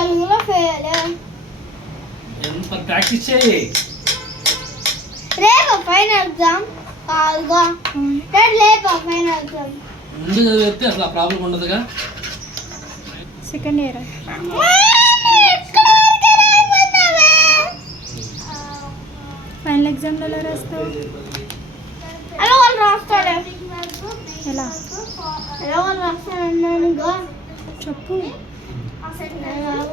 తెలుగులో ఫెయిల్. ఎంత ప్రాక్టీస్ చేయి. రేపు ఫైనల్ ఎగ్జామ్ కాదుగా. రేపు ఫైనల్ ఎగ్జామ్. ముందు చదివితే అసలు ఆ ప్రాబ్లం ఉండదుగా. Second year. ఫైనల్ ఎగ్జామ్లో ఎలా రాస్తావు? అలా వాళ్ళు రాస్తాడే. ఎలా ఎలా వాళ్ళు రాస్తానన్నానుగా. చెప్పు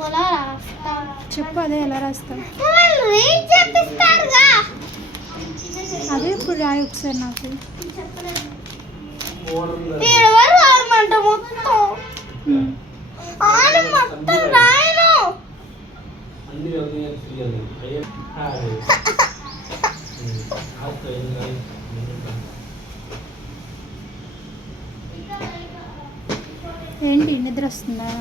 అలా రాస్తా. చెప్పు అదే ఎలా రాస్తావు? వాళ్ళు రీడ్ చెప్పిస్తారుగా. అదే ఇప్పుడు రాయి ఒకసారి నాకు. ఎవరు రాయమంట మొత్తం ఆను మొత్తం రాయను. ఏంటి నిద్ర వస్తుందా?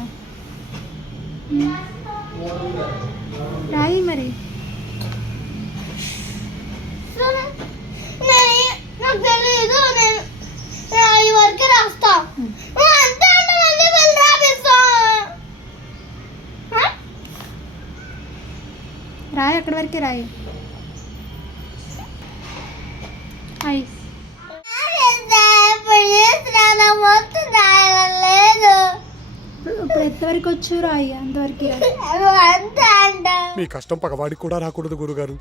రాయి మరి. నాకు తెలీదు. నేను ఈ వరకే రాస్తా. అంతే అంటే మళ్ళీ వెళ్ళి రాపిస్తా. రాయి అక్కడి వరకే రాయి. హాయ్ ఇప్పుడు ఎంతవరకు వచ్చు రాయి అంతవరకు రాయి. అంతే అంట. మీ కష్టం పగవాడికి కూడా రాకూడదు గురుగారు.